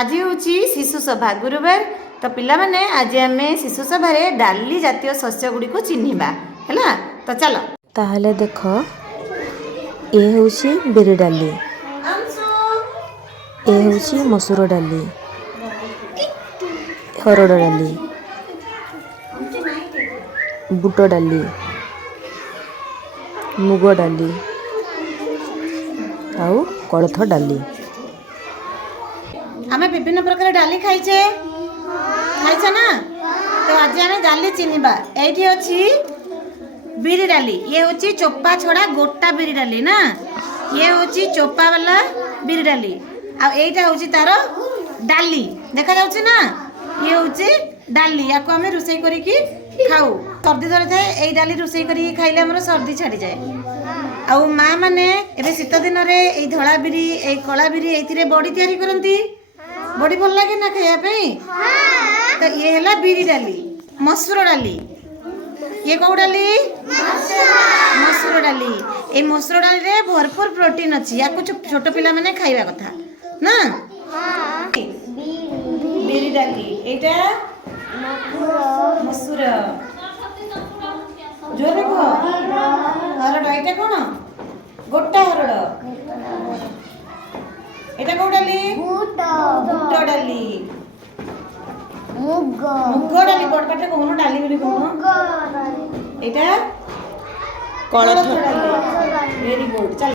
आज हूँ शिशु सभा गुरुवार तो पिला माने आज आम शिशु सभा डाली जातीय शस्य गुड़ी को चिन्हवा है तो चलो ताहले देख ये हूँ बिरी डाली ये हूँ मसूर डाली हरड़ डाली बुट डाली मुग डाली आउ कोलथ डाली आमे विभिन्न प्रकार डाली खाइचे खाइछे ना तो आज आमे डाली चिन्हवा एठी अछि बिरी डाली ये होची चोपा छड़ा गोटा बिरी डाली ना ये होची चोपा वाला बिरी डाली आ एटा होची तारो डाली देखा जाउची ना ये होची डाली याको आमे रुसई करी की खाऊ सर्दी धरे थाए एई डाली रुसई करी खाइले हमर सर्दी छाडी जाए आउ माँ माने एबे शीत दिन रे एई धळा बिरी एई कळा बिरी एथिरे बड़ी तयारी करंती बड़ी भल लगे ना खाया पे तो ये है बिरी डाली मसूर डाली ये कौ डाली मसूर डाली ये मसूर डाली रे भरपूर प्रोटीन अच्छी या कुछ छोट पिला माने खाइबा कथा ना बिरी डाली एटा मसूर जोरे को हरड़ एटा कोन गोटा हरड़ एटा कौ डाली बुट डाली मुग डाली बड़ पाटे कोन डाली बोली कोन एटा कोलथ डाली वेरी गुड चल।